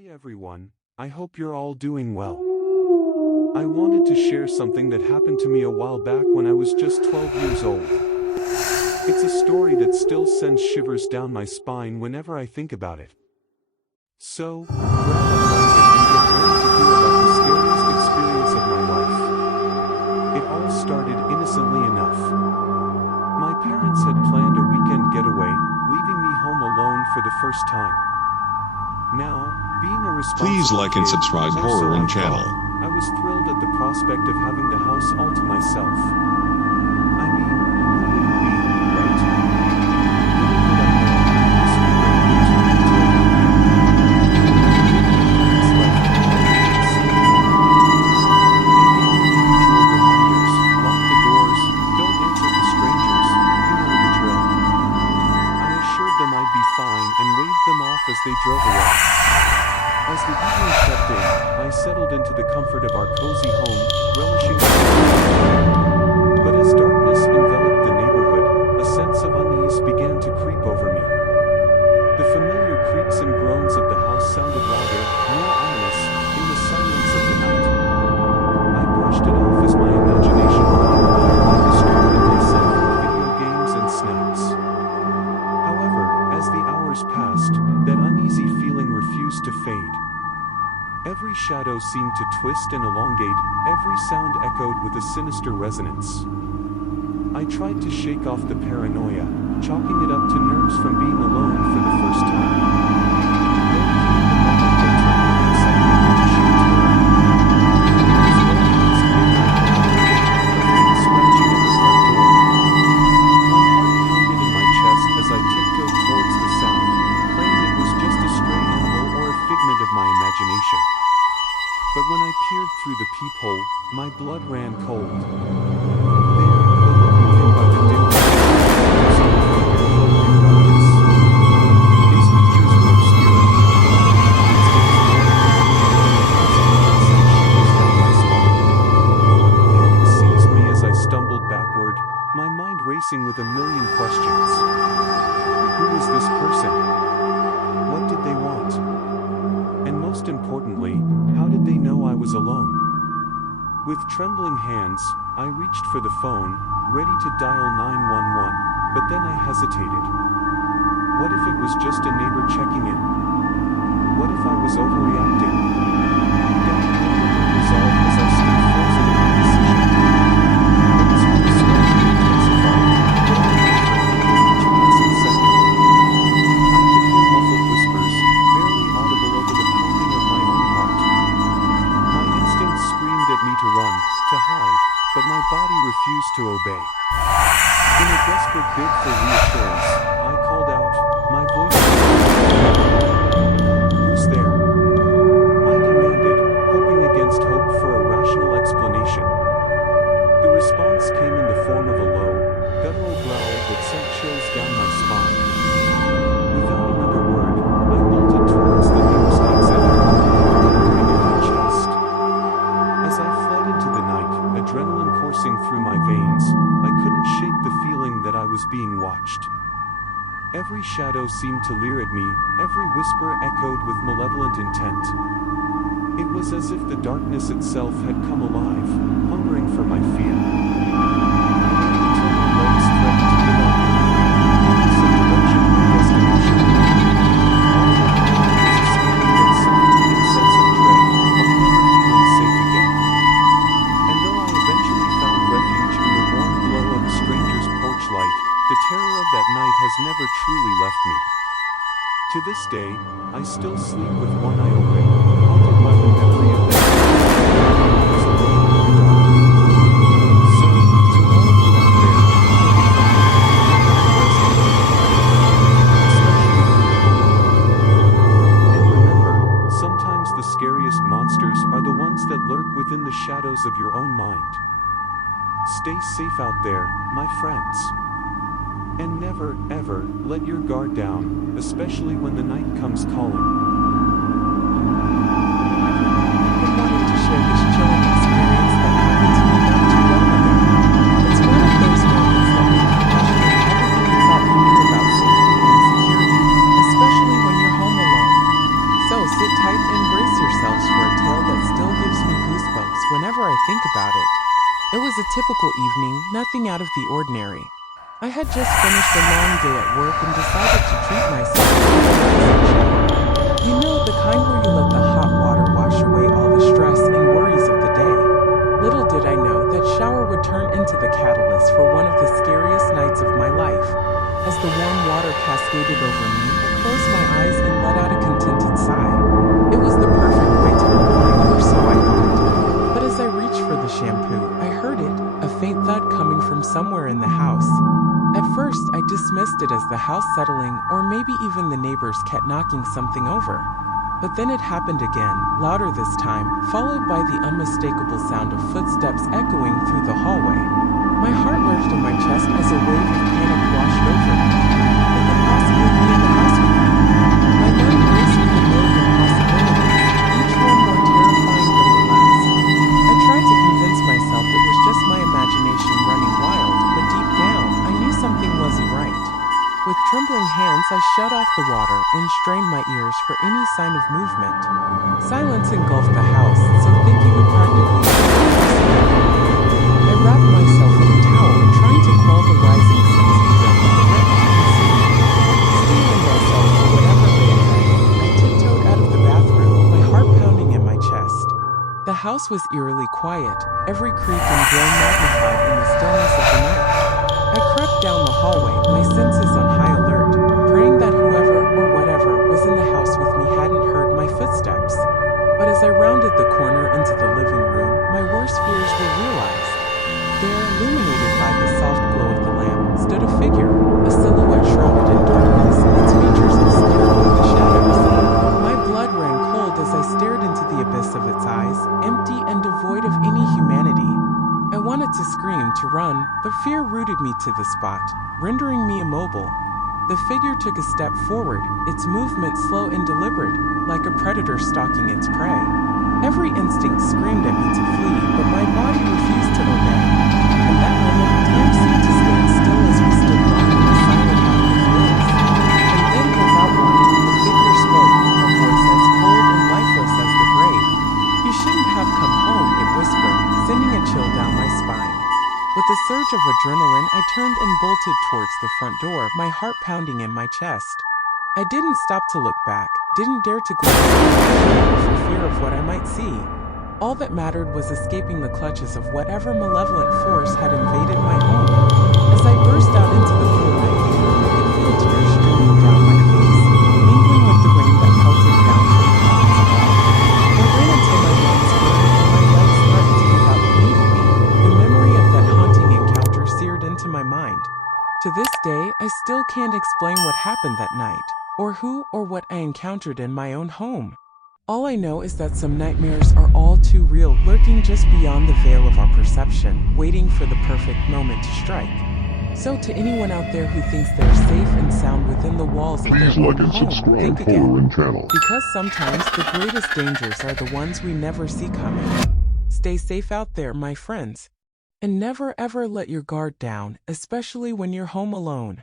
Hey everyone, I hope you're all doing well. I wanted to share something that happened to me a while back when I was just 12 years old. It's a story that still sends shivers down my spine whenever I think about it. So, grab a blanket and get ready to hear about the scariest experience of my life. It all started innocently enough. My parents had planned a weekend getaway, leaving me home alone for the first time. Now, being a responsible Please like and kid, subscribe or Horror so Room I channel. thought, I was thrilled at the prospect of having the house all to myself. I mean, who wouldn't be, right? Little did I know, this weekend would turn into a nightmare. It's left, everything seemed normal. They gave me the usual reminders: lock the doors, don't answer to strangers, you know the drill. I assured them I'd be fine and waved them off as they drove away. As the evening crept in, I settled into the comfort of our cozy home, relishing the quiet. But as darkness enveloped the neighborhood, a sense of unease began to creep over me. The familiar creaks and groans of the house sounded louder, more ominous, in the silence of the night. I brushed it off as my imagination wandered, and I distracted myself with video games and snacks. However, as the hours passed, that uneasy feeling refused to fade. Every shadow seemed to twist and elongate, every sound echoed with a sinister resonance. I tried to shake off the paranoia, chalking it up to nerves from being alone for the first time. Then came the moment that turned my excitement into sheer terror. It was well past midnight when I heard a faint scratching at the front door. My heart pounded in my chest as I tiptoed towards the sound, praying it was just a stray animal or a figment of my imagination. But when I peered through the peephole, my blood ran cold. There, illuminated by the dim light, was a figure cloaked in darkness. Its features were obscure, but I recognized it as Norman, and sent shivers down my spine. Panic seized me as I stumbled backward, my mind racing with a million questions. Who was this person? What did they want? And most importantly, how did they know I was alone? With trembling hands, I reached for the phone, ready to dial 911, but then I hesitated. What if it was just a neighbor checking in? What if I was overreacting? Doubt mounted my resolve as I stood frozen in my decision. But as the scratching intensified, growing more frantic with each passing second. I could hear muffled whispers, barely audible over the pounding of my own heart. My instincts screamed at me to run, to hide, but my body refused to obey. In a desperate bid for reassurance, I called out, my voice "Who's there?" I demanded, hoping against hope for a rational explanation. The response came in the form of a low, guttural growl that sent chills down my spine. Without another word, I bolted towards the nearest exit, in my chest. As I fled into the night, adrenaline coursing through my veins, I couldn't shake the feeling that I was being watched. Every shadow seemed to leer at me, every whisper echoed with malevolent intent. It was as if the darkness itself had come alive, hungering for my fear. I ran until my legs threatened to give up, opposite direction of my destination. All that I had was a scared yet suffocating sense of dread, of never feeling safe again. And though I eventually found refuge in the warm glow of a stranger's porch light, the terror of that night has never truly left me. To this day, I still sleep with one eye open, haunted by the memory of that night. Was alone in the dark. So, to all of you out there, if you find it interesting, especially when you're alone. And remember, sometimes the scariest monsters are the ones that lurk within the shadows of your own mind. Stay safe out there, my friends. And never, ever, let your guard down, especially when the night comes calling. I've been wanting to share this chilling experience that happened to me not too long ago. It's one of those moments that make you question everything you thought you knew about safety and security, especially when you're home alone. So sit tight. tight and brace yourselves for a tale that still gives me goosebumps whenever I think about it. It was a typical evening, nothing out of the ordinary. I had just finished a long day at work and decided to treat myself to a relaxing shower. You know, the kind where you let the hot water wash away all the stress and worries of the day. Little did I know that shower would turn into the catalyst for one of the scariest nights of my life. As the warm water cascaded over me, I closed my eyes and let out a contented sigh. It was the perfect way to unwind, or so I thought. But as I reached for the shampoo, I heard it, a faint thud coming from somewhere in the house. At first, I dismissed it as the house settling, or maybe even the neighbors kept knocking something over. But then it happened again, louder this time, followed by the unmistakable sound of footsteps echoing through the hallway. My heart lurched in my chest as a wave of panic washed over me. Could they possibly be in the house with me? My mind raced with a million possibilities, each one more terrifying than the last. I tried to convince myself it was just my imagination running wild, but deep down, I knew something wasn't right. With trembling hands, I shut off the water and strained my ears for any sign of movement. Silence engulfed the house, so thinking would practically I wrapped myself in a towel, trying to quell the rising sense of dread that threatened to consume me. Steeling myself for whatever lay ahead, I tiptoed out of the bathroom, my heart pounding in my chest. The house was eerily quiet, every creak and groan magnified in the stillness of the night. I crept down the hallway, my senses on high alert, praying that whoever or whatever was in the house with me hadn't heard my footsteps. But as I rounded the corner into the living room, my worst fears were realized. There, illuminated by the soft glow of the lamp, stood a figure, a silhouette shrouded in darkness, its features obscured by the shadows. My blood ran cold as I stared into the abyss of its eyes, empty and devoid of any humanity. I wanted to scream, to run, but fear rooted me to the spot, rendering me immobile. The figure took a step forward, its movement slow and deliberate, like a predator stalking its prey. Every instinct screamed at me to flee, but my body refused to obey. In that moment, time seemed to stand still as we stood locked in a silent battle of wills. And then, without warning, the figure spoke, a voice as cold and lifeless as the grave. "You shouldn't have come home," it whispered, sending a chill down my spine. With a surge of adrenaline, I turned and bolted towards the front door, my heart pounding in my chest. I didn't stop to look back, didn't dare to glance for fear of what I might see. All that mattered was escaping the clutches of whatever malevolent force had invaded my home. As I burst out into the full night air, I could feel tears streaming down my face, mingling with the rain that pelted down from the heavens above. I ran until my lungs burned and my legs threatened to give out beneath me. The memory of that haunting encounter seared into my mind. To this day, I still can't explain what happened that night, or who or what I encountered in my own home. All I know is that some nightmares are all too real, lurking just beyond the veil of our perception, waiting for the perfect moment to strike. So to anyone out there who thinks they're safe and sound within the walls of their Please own like and home, subscribe think for again. our channel. Because sometimes the greatest dangers are the ones we never see coming. Stay safe out there, my friends. And never ever let your guard down, especially when you're home alone.